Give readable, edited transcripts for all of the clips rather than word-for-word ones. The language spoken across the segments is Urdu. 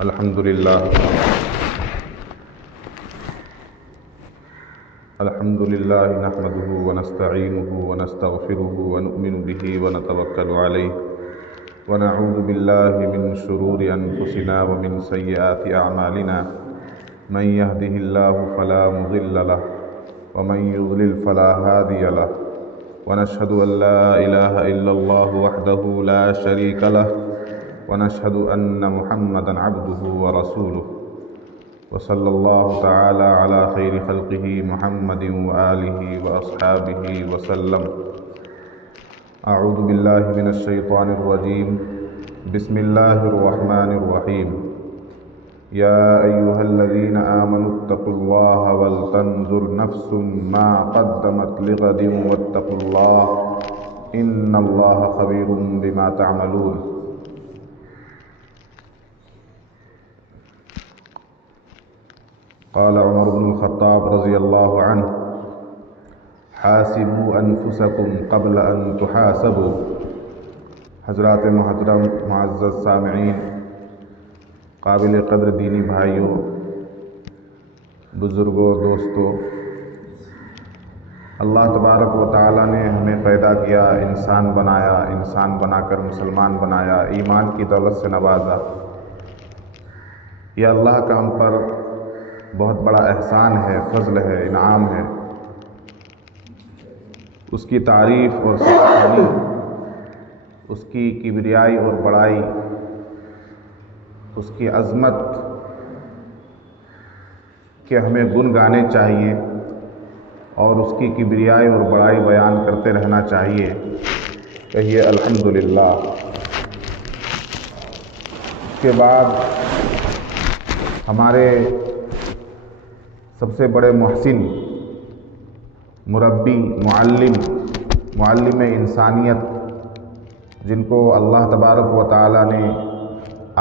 الحمد لله نحمده ونستعينه ونستغفره ونؤمن به ونتوكل عليه ونعوذ بالله من شرور أنفسنا ومن سيئات أعمالنا من يهده الله فلا مضل له ومن يضلل فلا هادي له ونشهد أن لا إله إلا الله وحده لا شريك له ونشهد أن محمدا عبده ورسوله وصلى الله تعالى على خير خلقه محمد وآله وأصحابه وسلم. أعوذ بالله من الشيطان الرجيم. بسم الله الرحمن الرحيم. يا أيها الذين آمنوا اتقوا الله ولتنظر نفس ما قدمت لغد واتقوا الله إن الله خبير بما تعملون. قال عمر بن الخطاب رضی اللہ عنہ: حاسبوا انفسکم قبل ان تحاسبوا. حضرات محترم معزز سامعین، قابل قدر دینی بھائیوں، بزرگوں، دوستوں، اللہ تبارک و تعالیٰ نے ہمیں پیدا کیا، انسان بنایا، انسان بنا کر مسلمان بنایا، ایمان کی دولت سے نوازا. یہ اللہ کا ہم پر بہت بڑا احسان ہے، فضل ہے، انعام ہے. اس کی تعریف اور ستائش، اس کی کبریائی اور بڑائی، اس کی عظمت کہ ہمیں گن گانے چاہیے اور اس کی کبریائی اور بڑائی بیان کرتے رہنا چاہیے. کہیے الحمدللہ. اس کے بعد ہمارے سب سے بڑے محسن، مربی، معلم انسانیت، جن کو اللہ تبارک و تعالیٰ نے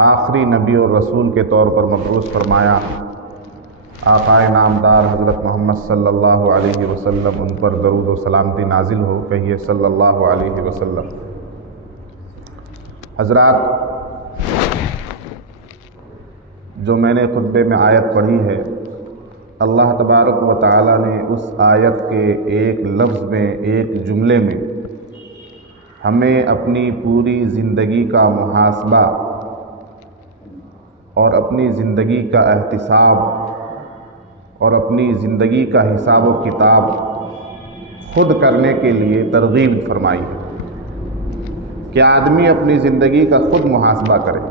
آخری نبی اور رسول کے طور پر مبعوث فرمایا، آقائے نامدار حضرت محمد صلی اللہ علیہ وسلم، ان پر درود و سلامتی نازل ہو. کہیے صلی اللہ علیہ وسلم. حضرات، جو میں نے خطبے میں آیت پڑھی ہے، اللہ تبارک و تعالیٰ نے اس آیت کے ایک لفظ میں، ایک جملے میں ہمیں اپنی پوری زندگی کا محاسبہ اور اپنی زندگی کا احتساب اور اپنی زندگی کا حساب و کتاب خود کرنے کے لیے ترغیب فرمائی ہے کہ آدمی اپنی زندگی کا خود محاسبہ کرے،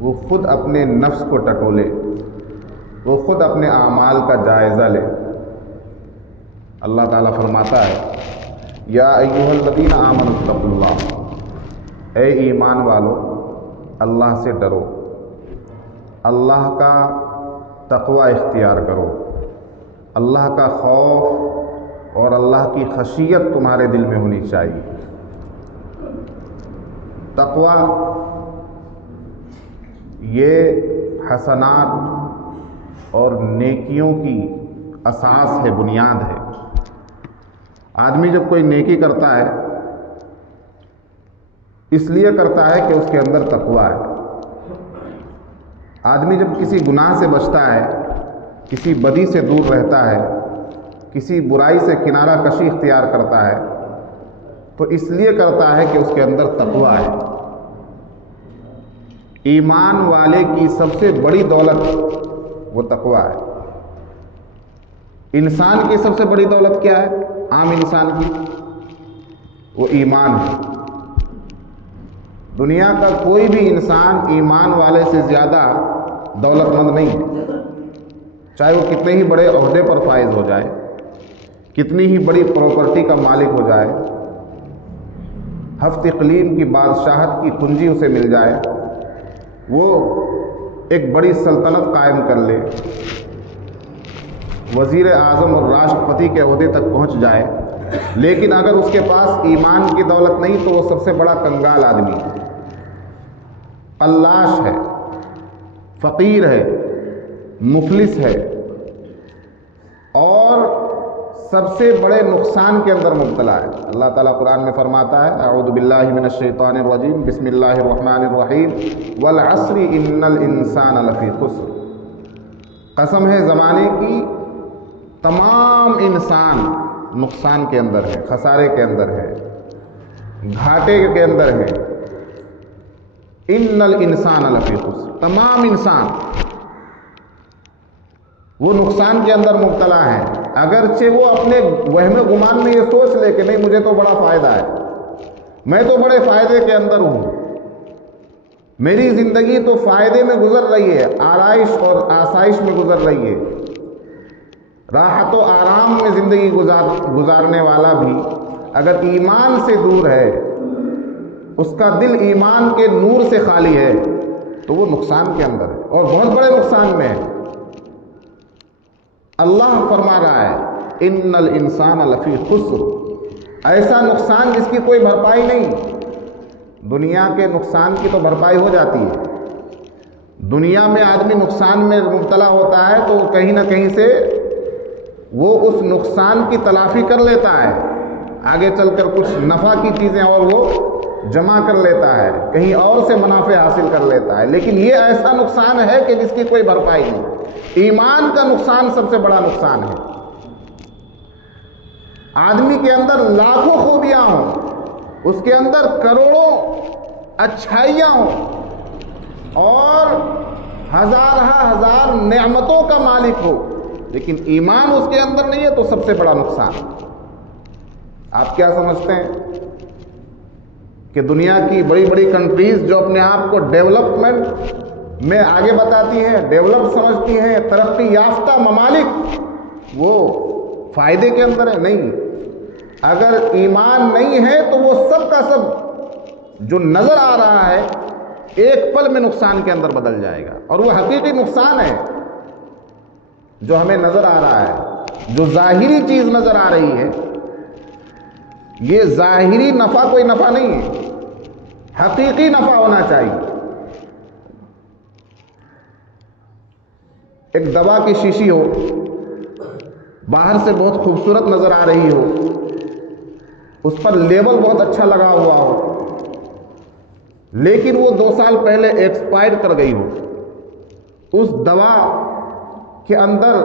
وہ خود اپنے نفس کو ٹٹولے، وہ خود اپنے اعمال کا جائزہ لے. اللہ تعالیٰ فرماتا ہے: یا ایھا الذین آمنوا اتقوا اللہ. اے ایمان والو، اللہ سے ڈرو، اللہ کا تقوی اختیار کرو. اللہ کا خوف اور اللہ کی خشیت تمہارے دل میں ہونی چاہیے. تقوی یہ حسنات اور نیکیوں کی اساس ہے، بنیاد ہے. آدمی جب کوئی نیکی کرتا ہے اس لیے کرتا ہے کہ اس کے اندر تقوی ہے. آدمی جب کسی گناہ سے بچتا ہے، کسی بدی سے دور رہتا ہے، کسی برائی سے کنارہ کشی اختیار کرتا ہے، تو اس لیے کرتا ہے کہ اس کے اندر تقوی ہے. ایمان والے کی سب سے بڑی دولت وہ تقوی ہے. انسان کی سب سے بڑی دولت کیا ہے؟ عام انسان کی وہ ایمان ہے. دنیا کا کوئی بھی انسان ایمان والے سے زیادہ دولت مند نہیں ہے، چاہے وہ کتنے ہی بڑے عہدے پر فائز ہو جائے، کتنی ہی بڑی پراپرٹی کا مالک ہو جائے، ہفت اقلیم کی بادشاہت کی کنجی اسے مل جائے، وہ ایک بڑی سلطنت قائم کر لے، وزیر اعظم اور راشٹرپتی کے عہدے تک پہنچ جائے، لیکن اگر اس کے پاس ایمان کی دولت نہیں تو وہ سب سے بڑا کنگال آدمی ہے، قلاش ہے، فقیر ہے، مفلس ہے، اور سب سے بڑے نقصان کے اندر مبتلا ہے۔ اللہ تعالیٰ قرآن میں فرماتا ہے اعوذ باللہ من الشیطان الرجیم بسم اللہ الرحمن الرحیم والعصر ان الانسان لفی خسر، قسم ہے زمانے کی، تمام انسان نقصان کے اندر ہے، خسارے کے اندر ہے، گھاٹے کے اندر ہے۔ ان الانسان لفی خسر، تمام انسان وہ نقصان کے اندر مبتلا ہے، اگرچہ وہ اپنے وہم گمان میں یہ سوچ لے کہ نہیں مجھے تو بڑا فائدہ ہے، میں تو بڑے فائدے کے اندر ہوں، میری زندگی تو فائدے میں گزر رہی ہے، آرائش اور آسائش میں گزر رہی ہے، راحت و آرام میں زندگی گزارنے والا بھی اگر ایمان سے دور ہے، اس کا دل ایمان کے نور سے خالی ہے، تو وہ نقصان کے اندر ہے اور بہت بڑے نقصان میں ہے۔ اللہ فرما رہا ہے ان الانسان لفی خسر، ایسا نقصان جس کی کوئی بھرپائی نہیں۔ دنیا کے نقصان کی تو بھرپائی ہو جاتی ہے، دنیا میں آدمی نقصان میں مبتلا ہوتا ہے تو کہیں نہ کہیں سے وہ اس نقصان کی تلافی کر لیتا ہے، آگے چل کر کچھ نفع کی چیزیں اور وہ جمع کر لیتا ہے، کہیں اور سے منافع حاصل کر لیتا ہے، لیکن یہ ایسا نقصان ہے کہ جس کی کوئی بھرپائی نہیں۔ ایمان کا نقصان سب سے بڑا نقصان ہے۔ آدمی کے اندر لاکھوں خوبیاں ہوں، اس کے اندر کروڑوں اچھائیاں ہوں اور ہزار نعمتوں کا مالک ہو، لیکن ایمان اس کے اندر نہیں ہے تو سب سے بڑا نقصان۔ آپ کیا سمجھتے ہیں کہ دنیا کی بڑی بڑی کنٹریز جو اپنے آپ کو ڈیولپمنٹ میں آگے بتاتی ہیں، ڈیولپ سمجھتی ہیں، ترقی یافتہ ممالک، وہ فائدے کے اندر ہے؟ نہیں، اگر ایمان نہیں ہے تو وہ سب کا سب جو نظر آ رہا ہے ایک پل میں نقصان کے اندر بدل جائے گا، اور وہ حقیقی نقصان ہے جو ہمیں نظر آ رہا ہے، جو ظاہری چیز نظر آ رہی ہے۔ یہ ظاہری نفع کوئی نفع نہیں ہے، حقیقی نفع ہونا چاہیے۔ ایک دوا کی شیشی ہو، باہر سے بہت خوبصورت نظر آ رہی ہو، اس پر لیبل بہت اچھا لگا ہوا ہو، لیکن وہ 2 سال پہلے ایکسپائر کر گئی ہو، اس دوا کے اندر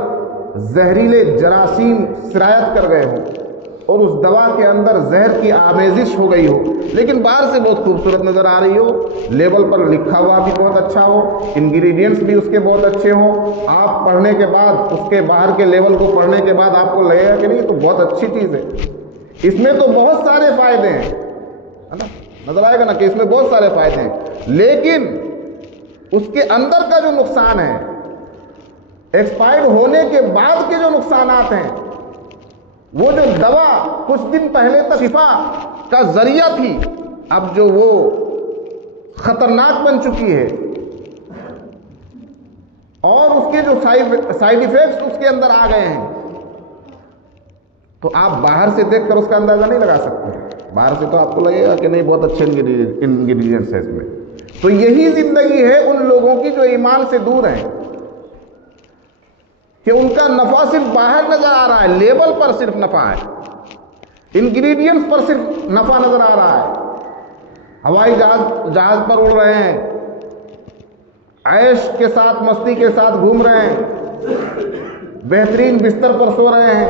زہریلے جراثیم سرایت کر گئے ہوں اور اس دوا کے اندر زہر کی آمیزش ہو گئی ہو، لیکن باہر سے بہت خوبصورت نظر آ رہی ہو، لیبل پر لکھا ہوا بھی بہت اچھا ہو، انگریڈینٹس بھی اس کے بہت اچھے ہوں، آپ پڑھنے کے بعد اس کے باہر کے لیبل کو پڑھنے کے بعد آپ کو لگے گا کہ نہیں یہ تو بہت اچھی چیز ہے، اس میں تو بہت سارے فائدے ہیں، ہے نا؟ نظر آئے گا نا کہ اس میں بہت سارے فائدے ہیں، لیکن اس کے اندر کا جو نقصان ہے، ایکسپائر ہونے کے بعد کے جو نقصانات ہیں، وہ جو دوا کچھ دن پہلے تک شفا کا ذریعہ تھی، اب جو وہ خطرناک بن چکی ہے، اور اس کے جو سائیڈ ایفیکٹس اس کے اندر آ گئے ہیں، تو آپ باہر سے دیکھ کر اس کا اندازہ نہیں لگا سکتے۔ باہر سے تو آپ کو لگے گا کہ نہیں بہت اچھے انگریڈینٹس ہیں اس میں۔ تو یہی زندگی ہے ان لوگوں کی جو ایمان سے دور ہیں، کہ ان کا نفع صرف باہر نظر آ رہا ہے، لیبل پر صرف نفع ہے، انگریڈینٹس پر صرف نفع نظر آ رہا ہے، ہوائی جہاز پر اڑ رہے ہیں، عیش کے ساتھ مستی کے ساتھ گھوم رہے ہیں، بہترین بستر پر سو رہے ہیں،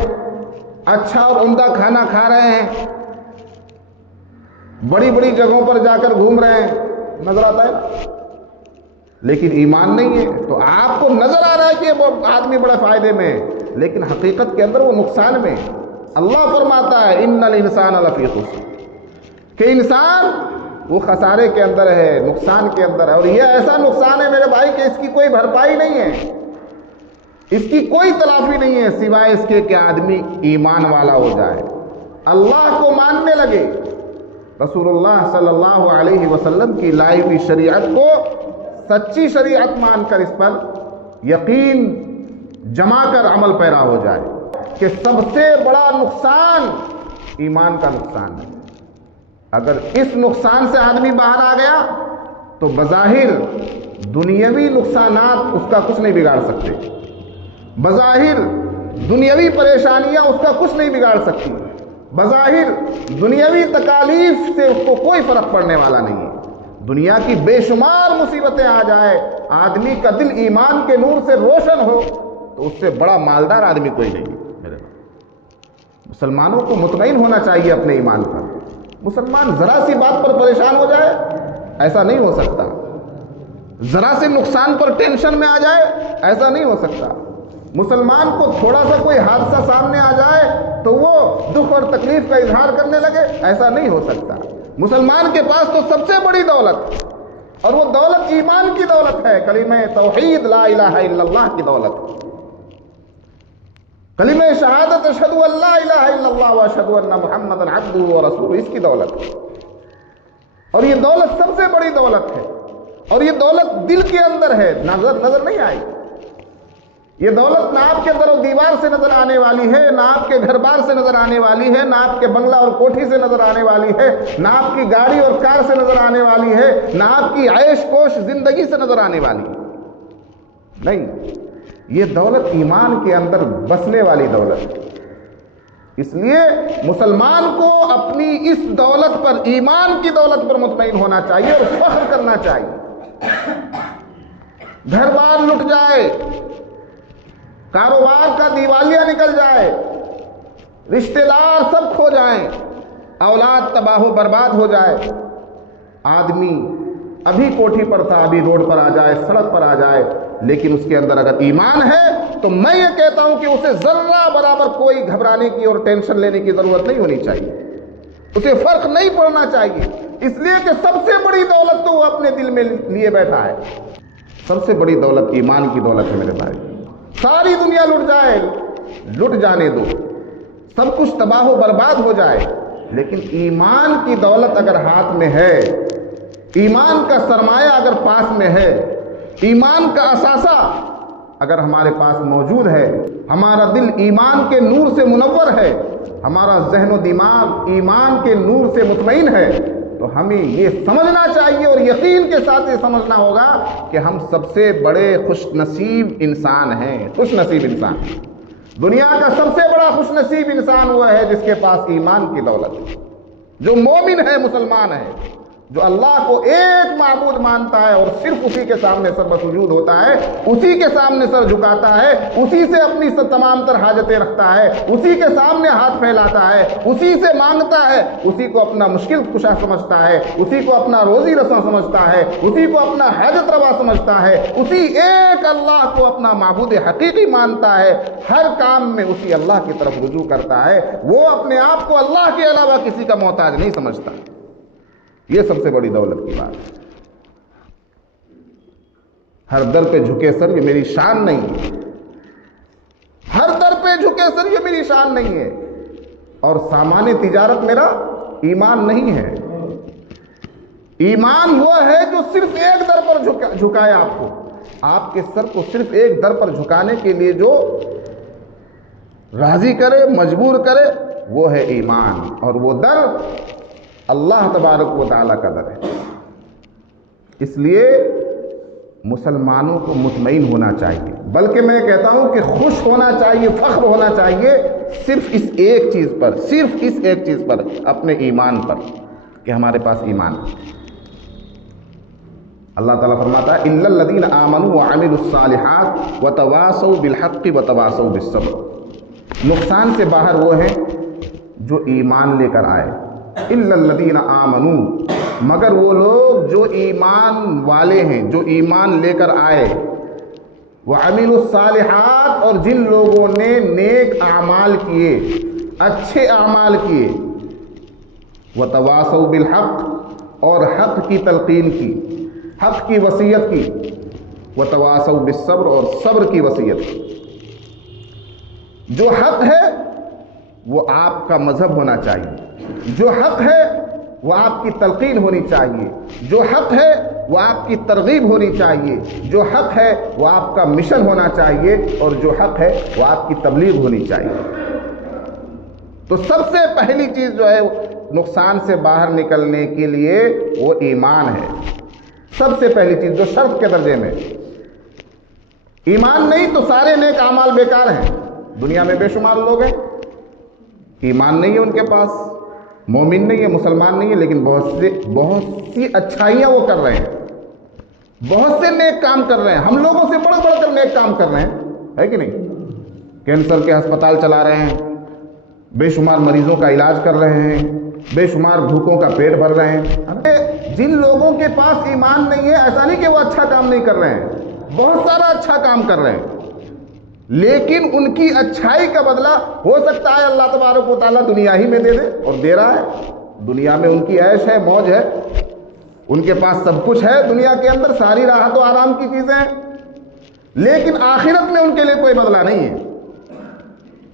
اچھا اور عمدہ کھانا کھا رہے ہیں، بڑی بڑی جگہوں پر جا کر گھوم رہے ہیں، نظر آتا ہے، لیکن ایمان نہیں ہے، تو آپ کو نظر آ رہا ہے کہ وہ آدمی بڑے فائدے میں ہے، لیکن حقیقت کے اندر وہ نقصان میں ہے۔ اللہ فرماتا ہے ان الانسان لفی خسر، کہ انسان وہ خسارے کے اندر ہے، نقصان کے اندر ہے، اور یہ ایسا نقصان ہے میرے بھائی کہ اس کی کوئی بھرپائی نہیں ہے، اس کی کوئی تلافی نہیں ہے، سوائے اس کے کہ آدمی ایمان والا ہو جائے، اللہ کو ماننے لگے، رسول اللہ صلی اللہ علیہ وسلم کی لائی ہوئی شریعت کو سچی شریعت مان کر اس پر یقین جما کر عمل پیرا ہو جائے، کہ سب سے بڑا نقصان ایمان کا نقصان ہے۔ اگر اس نقصان سے آدمی باہر آ گیا تو بظاہر دنیاوی نقصانات اس کا کچھ نہیں بگاڑ سکتے، بظاہر دنیاوی پریشانیاں اس کا کچھ نہیں بگاڑ سکتی، بظاہر دنیاوی تکالیف سے اس کو کوئی فرق پڑنے والا نہیں ہے۔ دنیا کی بے شمار مصیبتیں آ جائے، آدمی کا دل ایمان کے نور سے روشن ہو تو اس سے بڑا مالدار آدمی کوئی نہیں میرے بھائی۔ مسلمانوں کو مطمئن ہونا چاہیے اپنے ایمان پر۔ مسلمان ذرا سی بات پر پریشان ہو جائے ایسا نہیں ہو سکتا، ذرا سے نقصان پر ٹینشن میں آ جائے ایسا نہیں ہو سکتا۔ مسلمان کو تھوڑا سا کوئی حادثہ سامنے آ جائے تو وہ دکھ اور تکلیف کا اظہار کرنے لگے ایسا نہیں ہو سکتا۔ مسلمان کے پاس تو سب سے بڑی دولت، اور وہ دولت ایمان کی دولت ہے، کلمہ توحید لا الہ الا اللہ کی دولت، کلمہ شہادت اشہد ان لا الہ الا اللہ واشہد ان محمدا عبدہ ورسولہ، اس کی دولت، اور یہ دولت سب سے بڑی دولت ہے، اور یہ دولت دل کے اندر ہے، نظر نہیں آئی۔ یہ دولت نہ آپ کے در و دیوار سے نظر آنے والی ہے، نہ آپ کے گھر بار سے نظر آنے والی ہے، نہ آپ کے بنگلہ اور کوٹھی سے نظر آنے والی ہے، نہ آپ کی گاڑی اور کار سے نظر آنے والی ہے، نہ آپ کی عیش کوش زندگی سے نظر آنے والی ہے، نہیں، یہ دولت ایمان کے اندر بسنے والی دولت ہے۔ اس لیے مسلمان کو اپنی اس دولت پر، ایمان کی دولت پر مطمئن ہونا چاہیے اور فخر کرنا چاہیے۔ گھر بار لٹ جائے، کاروبار کا دیوالیہ نکل جائے، رشتہ دار سب کھو جائیں، اولاد تباہ و برباد ہو جائے، آدمی ابھی کوٹھی پر تھا ابھی روڈ پر آ جائے، سڑک پر آ جائے، لیکن اس کے اندر اگر ایمان ہے تو میں یہ کہتا ہوں کہ اسے ذرہ برابر کوئی گھبرانے کی اور ٹینشن لینے کی ضرورت نہیں ہونی چاہیے، اسے فرق نہیں پڑنا چاہیے، اس لیے کہ سب سے بڑی دولت تو وہ اپنے دل میں لیے بیٹھا ہے۔ سب سے بڑی دولت ایمان کی دولت ہے میرے بھائی۔ ساری دنیا لٹ جائے، لٹ جانے دو، سب کچھ تباہ و برباد ہو جائے، لیکن ایمان کی دولت اگر ہاتھ میں ہے، ایمان کا سرمایہ اگر پاس میں ہے، ایمان کا اثاثہ اگر ہمارے پاس موجود ہے، ہمارا دل ایمان کے نور سے منور ہے، ہمارا ذہن و دماغ ایمان کے نور سے مطمئن ہے، تو ہمیں یہ سمجھنا چاہیے اور یقین کے ساتھ یہ سمجھنا ہوگا کہ ہم سب سے بڑے خوش نصیب انسان ہیں۔ خوش نصیب انسان، دنیا کا سب سے بڑا خوش نصیب انسان وہ ہے جس کے پاس ایمان کی دولت ہے، جو مومن ہے، مسلمان ہے، جو اللہ کو ایک معبود مانتا ہے اور صرف اسی کے سامنے سر بسجود ہوتا ہے، اسی کے سامنے سر جھکاتا ہے، اسی سے اپنی تمام تر حاجتیں رکھتا ہے، اسی کے سامنے ہاتھ پھیلاتا ہے، اسی سے مانگتا ہے، اسی کو اپنا مشکل کشا سمجھتا ہے، اسی کو اپنا روزی رساں سمجھتا ہے، اسی کو اپنا حاجت روا سمجھتا ہے، اسی ایک اللہ کو اپنا معبود حقیقی مانتا ہے، ہر کام میں اسی اللہ کی طرف رجوع کرتا ہے، وہ اپنے آپ کو اللہ کے علاوہ کسی کا محتاج نہیں سمجھتا۔ یہ سب سے بڑی دولت کی بات ہے۔ ہر در پہ جھکے سر یہ میری شان نہیں ہے، ہر در پہ جھکے سر یہ میری شان نہیں ہے، اور سامان تجارت میرا ایمان نہیں ہے۔ ایمان وہ ہے جو صرف ایک در پر جھکائے آپ کو، آپ کے سر کو صرف ایک در پر جھکانے کے لیے جو راضی کرے، مجبور کرے، وہ ہے ایمان، اور وہ در اللہ تبارک و تعالیٰ کا در ہے۔ اس لیے مسلمانوں کو مطمئن ہونا چاہیے، بلکہ میں کہتا ہوں کہ خوش ہونا چاہیے، فخر ہونا چاہیے صرف اس ایک چیز پر، صرف اس ایک چیز پر، اپنے ایمان پر، کہ ہمارے پاس ایمان ہے۔ اللہ تعالیٰ فرماتا ہے اِلَّا الَّذِينَ آمَنُوا وَعَمِلُوا الصَّالِحَاتِ وَتَوَاصَوْا بِالْحَقِّ وَتَوَاصَوْا بِالصَّبْرِ۔ نقصان سے باہر وہ ہیں جو ایمان لے کر آئے، اِلَّا الَّذِينَ آمَنُوا، مگر وہ لوگ جو ایمان والے ہیں، جو ایمان لے کر آئے، وَعَمِلُوا الصَّالِحَاتِ، اور جن لوگوں نے نیک اعمال کیے، اچھے اعمال کیے، وَتَوَاصَوْا بِالْحَقِّ، اور حق کی تلقین کی، حق کی وصیت کی، وَتَوَاصَوْا بِالصَّبْرِ، اور صبر کی وصیت کی۔ جو حق ہے وہ آپ کا مذہب ہونا چاہیے، جو حق ہے وہ آپ کی تلقین ہونی چاہیے، جو حق ہے وہ آپ کی ترغیب ہونی چاہیے، جو حق ہے وہ آپ کا مشن ہونا چاہیے، اور جو حق ہے وہ آپ کی تبلیغ ہونی چاہیے۔ تو سب سے پہلی چیز جو ہے نقصان سے باہر نکلنے کے لیے وہ ایمان ہے۔ سب سے پہلی چیز جو شرط کے درجے میں، ایمان نہیں تو سارے نیک اعمال بیکار ہیں، دنیا میں بے شمار لوگ ہیں ایمان نہیں ہے ان کے پاس، مومن نہیں ہے، مسلمان نہیں ہے، لیکن بہت سی اچھائیاں وہ کر رہے ہیں، بہت سے نیک کام کر رہے ہیں، ہم لوگوں سے بڑھ بڑھ کر نیک کام کر رہے ہیں، ہے کہ نہیں؟ کینسر کے ہسپتال چلا رہے ہیں، بے شمار مریضوں کا علاج کر رہے ہیں، بے شمار بھوکوں کا پیٹ بھر رہے ہیں۔ جن لوگوں کے پاس ایمان نہیں ہے، ایسا نہیں کہ وہ اچھا کام نہیں کر رہے ہیں، بہت سارا اچھا کام کر رہے ہیں، لیکن ان کی اچھائی کا بدلہ ہو سکتا ہے اللہ تبارک و تعالیٰ دنیا ہی میں دے دے، اور دے رہا ہے۔ دنیا میں ان کی عیش ہے، موج ہے، ان کے پاس سب کچھ ہے، دنیا کے اندر ساری راحت و آرام کی چیزیں ہیں، لیکن آخرت میں ان کے لیے کوئی بدلہ نہیں ہے،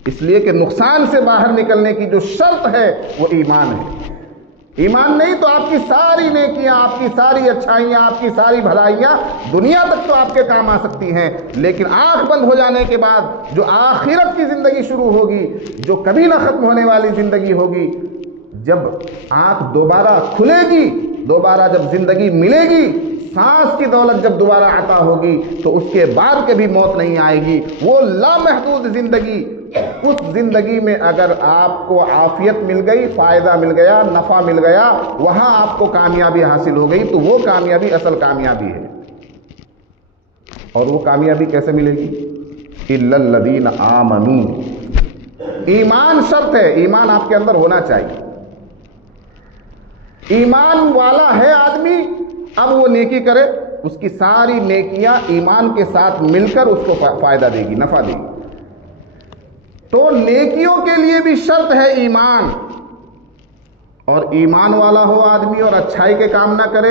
اس لیے کہ نقصان سے باہر نکلنے کی جو شرط ہے وہ ایمان ہے۔ ایمان نہیں تو آپ کی ساری نیکیاں، آپ کی ساری اچھائیاں، آپ کی ساری بھلائیاں دنیا تک تو آپ کے کام آ سکتی ہیں، لیکن آنکھ بند ہو جانے کے بعد جو آخرت کی زندگی شروع ہوگی، جو کبھی نہ ختم ہونے والی زندگی ہوگی، جب آنکھ دوبارہ کھلے گی، دوبارہ جب زندگی ملے گی، سانس کی دولت جب دوبارہ عطا ہوگی، تو اس کے بعد کبھی موت نہیں آئے گی، وہ لامحدود زندگی۔ اس زندگی میں اگر آپ کو عافیت مل گئی، فائدہ مل گیا، نفع مل گیا، وہاں آپ کو کامیابی حاصل ہو گئی، تو وہ کامیابی اصل کامیابی ہے۔ اور وہ کامیابی کیسے ملے گی؟ اِلَّا الَّذِينَ آمَنُوا، ایمان شرط ہے، ایمان آپ کے اندر ہونا چاہیے۔ ایمان والا ہے آدمی، اب وہ نیکی کرے، اس کی ساری نیکیاں ایمان کے ساتھ مل کر اس کو فائدہ دے گی، نفع دے گی۔ تو نیکیوں کے لیے بھی شرط ہے ایمان، اور ایمان والا ہو آدمی اور اچھائی کے کام نہ کرے،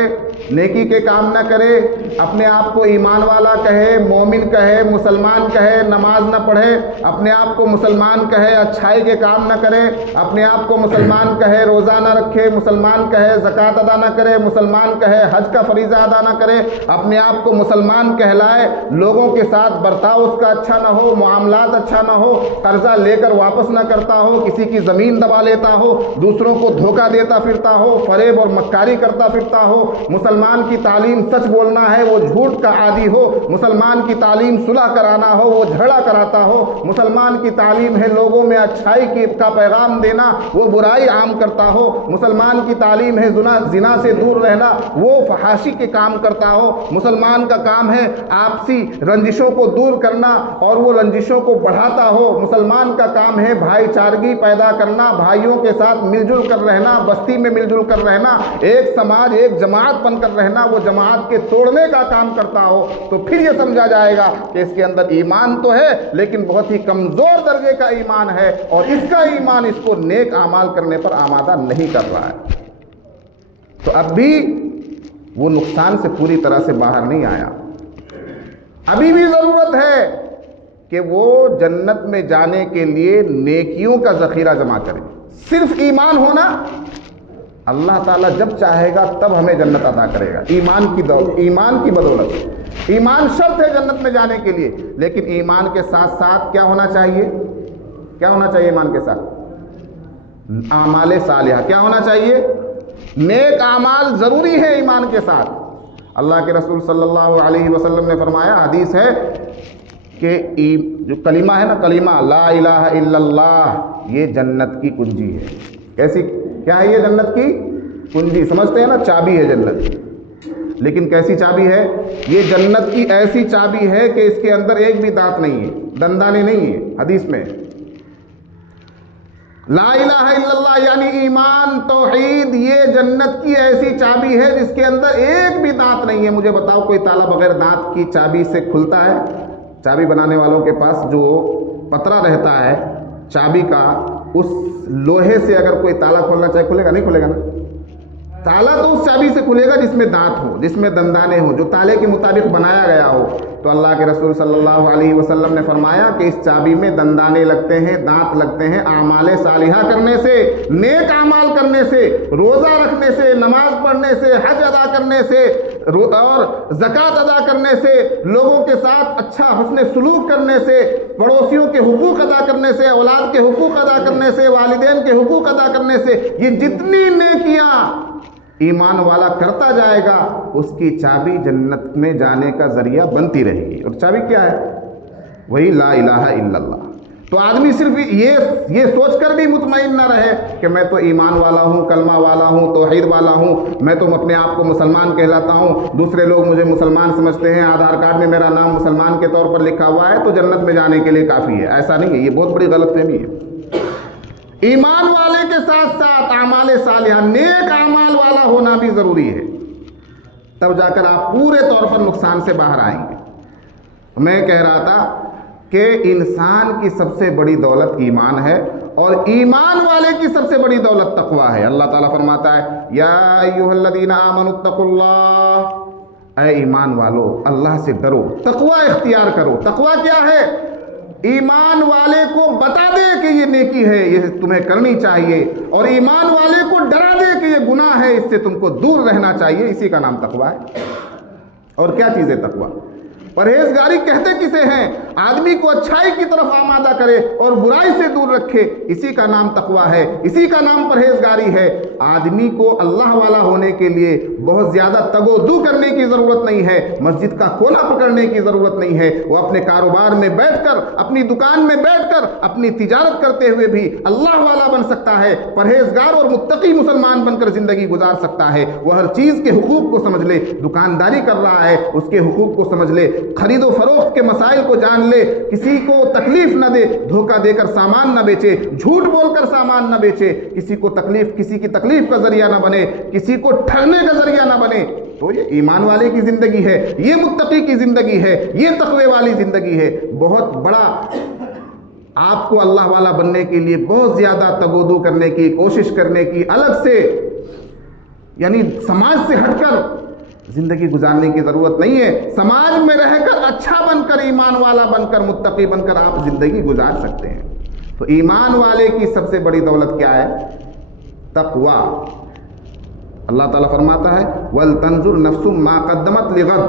نیکی کے کام نہ کرے، اپنے آپ کو ایمان والا کہے، مومن کہے، مسلمان کہے، نماز نہ پڑھے، اپنے آپ کو مسلمان کہے، اچھائی کے کام نہ کرے، اپنے آپ کو مسلمان کہے، روزہ نہ رکھے، مسلمان کہے، زکوٰۃ ادا نہ کرے، مسلمان کہے، حج کا فریضہ ادا نہ کرے، اپنے آپ کو مسلمان کہلائے، لوگوں کے ساتھ برتاؤ اس کا اچھا نہ ہو، معاملات اچھا نہ ہو، قرضہ لے کر واپس نہ کرتا ہو، کسی کی زمین دبا لیتا ہو، دوسروں کو دھوکہ دیتا پھرتا ہو، فریب اور مکاری کرتا پھرتا ہو، مسلمان کی تعلیم سچ بولنا ہے، وہ جھوٹ کا عادی ہو، مسلمان کی تعلیم صلح کرانا ہو، وہ جھگڑا کراتا ہو، مسلمان کی تعلیم ہے لوگوں میں اچھائی کا پیغام دینا، وہ برائی عام کرتا ہو، مسلمان کی تعلیم ہے زنا سے دور رہنا، وہ فحاشی کے کام کرتا ہو، مسلمان کا کام ہے آپسی رنجشوں کو دور کرنا اور وہ رنجشوں کو بڑھاتا ہو، مسلمان کا کام ہے بھائی چارگی پیدا کرنا، بھائیوں کے ساتھ مل جل کر رہنا، بستی میں مل جل کر رہنا، ایک سماج ایک جماعت بن کر رہنا، وہ جماعت کے توڑنے کا کام کرتا ہو، تو پھر یہ سمجھا جائے گا کہ اس کے اندر ایمان تو ہے لیکن بہت ہی کمزور درجے کا ایمان ہے، اور اس کا ایمان اس کو نیک اعمال کرنے پر آمادہ نہیں کر رہا ہے۔ تو اب بھی وہ نقصان سے پوری طرح سے باہر نہیں آیا، ابھی بھی ضرورت ہے کہ وہ جنت میں جانے کے لیے نیکیوں کا ذخیرہ جمع کرے۔ صرف ایمان ہونا، اللہ تعالیٰ جب چاہے گا تب ہمیں جنت عطا کرے گا، ایمان کی بدولت۔ ایمان شرط ہے جنت میں جانے کے لیے، لیکن ایمان کے ساتھ ساتھ کیا ہونا چاہیے؟ کیا ہونا چاہیے ایمان کے ساتھ؟ اعمال صالحہ۔ کیا ہونا چاہیے؟ نیک اعمال ضروری ہے ایمان کے ساتھ۔ اللہ کے رسول صلی اللہ علیہ وسلم نے فرمایا، حدیث ہے کہ جو کلمہ ہے نا، کلمہ لا الہ الا اللہ، یہ جنت کی کنجی ہے۔ کیسی؟ کیا ہے یہ جنت کی کنجی؟ سمجھتے ہیں نا، چابی ہے جنت، لیکن کیسی چابی ہے؟ یہ جنت کی ایسی چابی ہے کہ اس کے اندر ایک بھی دانت نہیں ہے، دندانے نہیں ہیں۔ حدیث میں لا الہ الا اللہ یعنی ایمان، توحید، یہ جنت کی ایسی چابی ہے جس کے اندر ایک بھی دانت نہیں ہے۔ مجھے بتاؤ کوئی تالا بغیر دانت کی چابی سے کھلتا ہے؟ چابی بنانے والوں کے پاس جو پترا رہتا ہے چابی کا، اس لوہے سے اگر کوئی تالا کھولنا چاہے کھلے گا؟ نہیں کھلے گا نا۔ تالا تو اس چابی سے کھلے گا جس میں دانت ہو، جس میں دندانے ہوں، جو تالے کے مطابق بنایا گیا ہو۔ تو اللہ کے رسول صلی اللہ علیہ وسلم نے فرمایا کہ اس چابی میں دندانے لگتے ہیں، دانت لگتے ہیں، اعمال صالحہ کرنے سے، نیک اعمال کرنے سے، روزہ رکھنے سے، نماز پڑھنے سے، حج ادا کرنے سے اور زکوٰۃ ادا کرنے سے، لوگوں کے ساتھ اچھا حسن سلوک کرنے سے، پڑوسیوں کے حقوق ادا کرنے سے، اولاد کے حقوق ادا کرنے سے، والدین کے حقوق ادا کرنے سے، یہ جتنی نیکیاں ایمان والا کرتا جائے گا اس کی چابی جنت میں جانے کا ذریعہ بنتی رہے گی۔ اور چابی کیا ہے؟ وہی لا الہ الا اللہ۔ تو آدمی صرف یہ سوچ کر بھی مطمئن نہ رہے کہ میں تو ایمان والا ہوں، کلمہ والا ہوں، توحید والا ہوں، میں تو اپنے آپ کو مسلمان کہلاتا ہوں، دوسرے لوگ مجھے مسلمان سمجھتے ہیں، آدھار کارڈ میں میرا نام مسلمان کے طور پر لکھا ہوا ہے تو جنت میں جانے کے لیے کافی ہے۔ ایسا نہیں ہے، یہ بہت بڑی غلط فہمی ہے۔ ایمان والے کے ساتھ ساتھ اعمال صالحہ، نیک اعمال والا ہونا بھی ضروری ہے، تب جا کر آپ پورے طور پر نقصان سے باہر آئیں گے۔ میں کہہ رہا تھا کہ انسان کی سب سے بڑی دولت ایمان ہے، اور ایمان والے کی سب سے بڑی دولت تقویٰ ہے۔ اللہ تعالیٰ فرماتا ہے یا ایھا الذین آمنوا اتقوا اللہ، اے ایمان والو اللہ سے ڈرو، تقویٰ اختیار کرو۔ تقویٰ کیا ہے؟ ایمان والے کو بتا دے کہ یہ نیکی ہے، یہ تمہیں کرنی چاہیے، اور ایمان والے کو ڈرا دے کہ یہ گناہ ہے، اس سے تم کو دور رہنا چاہیے، اسی کا نام تقویٰ ہے۔ اور کیا چیز ہے تقویٰ؟ پرہیزگاری کہتے کسے ہیں؟ آدمی کو اچھائی کی طرف آمادہ کرے اور برائی سے دور رکھے، اسی کا نام تقویٰ ہے، اسی کا نام پرہیزگاری ہے۔ آدمی کو اللہ والا ہونے کے لیے بہت زیادہ تگ و دو کرنے کی ضرورت نہیں ہے، مسجد کا کونا پکڑنے کی ضرورت نہیں ہے۔ وہ اپنے کاروبار میں بیٹھ کر، اپنی دکان میں بیٹھ کر اپنی تجارت کرتے ہوئے بھی اللہ والا بن سکتا ہے، پرہیزگار اور متقی مسلمان بن کر زندگی گزار سکتا ہے۔ وہ ہر چیز کے حقوق کو سمجھ لے، دکانداری کر رہا ہے اس کے حقوق کو سمجھ لے، خرید و فروخت کے مسائل کو جان لے، کسی کو تکلیف نہ دے، دھوکہ دے کر سامان نہ بیچے، جھوٹ بول کر سامان نہ بیچے، کسی کی تکلیف کا ذریعہ نہ بنے، کسی کو ٹھگنے کا ذریعہ نہ بنے۔ تو یہ ایمان والے کی زندگی ہے، یہ متقی کی زندگی ہے، یہ تقوی والی زندگی ہے۔ بہت بڑا آپ کو اللہ والا بننے کے لیے بہت زیادہ تگودو کرنے کی، کوشش کرنے کی، الگ سے یعنی سماج سے ہٹ کر زندگی گزارنے کی ضرورت نہیں ہے۔ سماج میں رہ کر اچھا بن کر، ایمان والا بن کر، متقی بن کر آپ زندگی گزار سکتے ہیں۔ تو ایمان والے کی سب سے بڑی دولت کیا ہے؟ تقوی۔ اللہ تعالیٰ فرماتا ہے وَلْتَنْظُرْ نَفْسٌ مَا قَدَّمَتْ لِغَدٍ،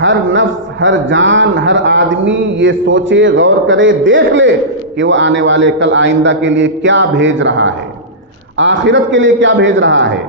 ہر نفس، ہر جان، ہر آدمی یہ سوچے، غور کرے، دیکھ لے کہ وہ آنے والے کل آئندہ کے لیے کیا بھیج رہا ہے، آخرت کے لیے کیا بھیج رہا ہے،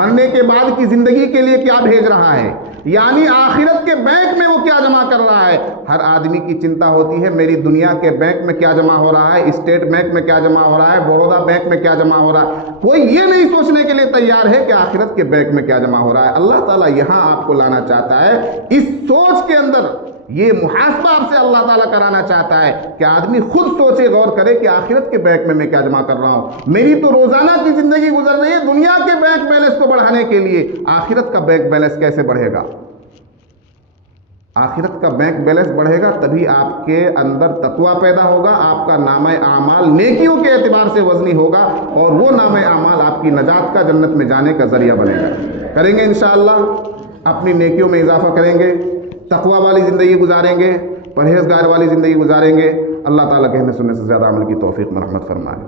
مرنے کے بعد کی زندگی کے لیے کیا بھیج رہا ہے، یعنی آخرت کے بینک میں وہ کیا جمع کر رہا ہے۔ ہر آدمی کی چنتا ہوتی ہے میری دنیا کے بینک میں کیا جمع ہو رہا ہے، اسٹیٹ بینک میں کیا جمع ہو رہا ہے، بڑودا بینک میں کیا جمع ہو رہا ہے۔ کوئی یہ نہیں سوچنے کے لیے تیار ہے کہ آخرت کے بینک میں کیا جمع ہو رہا ہے۔ اللہ تعالیٰ یہاں آپ کو لانا چاہتا ہے، اس سوچ کے اندر یہ محاسبہ آپ سے اللہ تعالیٰ کرانا چاہتا ہے کہ آدمی خود سوچے، غور کرے کہ آخرت کے بینک میں کیا جمع کر رہا ہوں۔ میری تو روزانہ کی زندگی گزر رہی ہے دنیا کے بینک بیلنس کو بڑھانے کے لیے، آخرت کا بینک بیلنس کیسے بڑھے گا؟ آخرت کا بینک بیلنس بڑھے گا تبھی آپ کے اندر تقویٰ پیدا ہوگا، آپ کا نامہ اعمال نیکیوں کے اعتبار سے وزنی ہوگا، اور وہ نامہ اعمال آپ کی نجات کا، جنت میں جانے کا ذریعہ بنے گا۔ کریں گے انشاءاللہ، اپنی نیکیوں میں اضافہ کریں گے، تقویٰ والی زندگی گزاریں گے، پرہیزگار والی زندگی گزاریں گے۔ اللہ تعالیٰ کہنے سننے سے زیادہ عمل کی توفیق مرحمت فرمائے۔